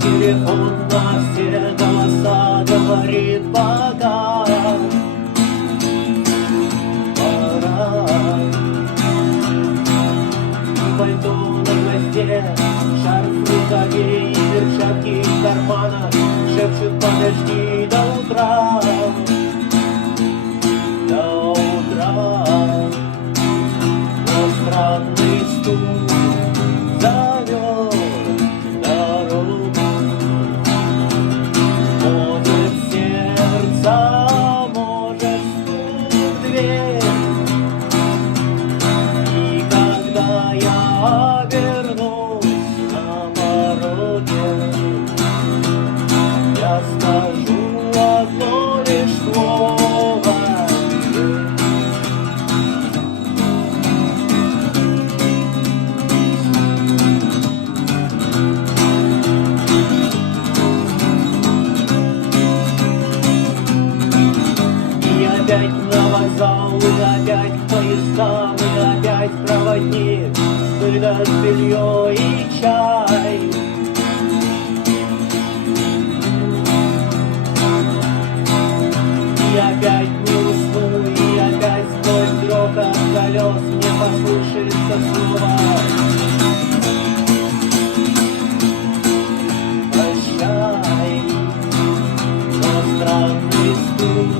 Телефон на все голоса говорит пока. Пора. Пальто на гвозде, шарф в рукаве и перчатки в карманах шепчут: подожди до утра. До утра. Но странный стук зовет дорогу. Может стук дверь. И когда я обернусь на пороге, я скажу одно лишь слово. Опять на вокзал, и опять поезда, и опять проводник, выдаст белье и чай. И опять не усну, и опять сквозь грохот колес мне послышится снова: прощай. Но странный стук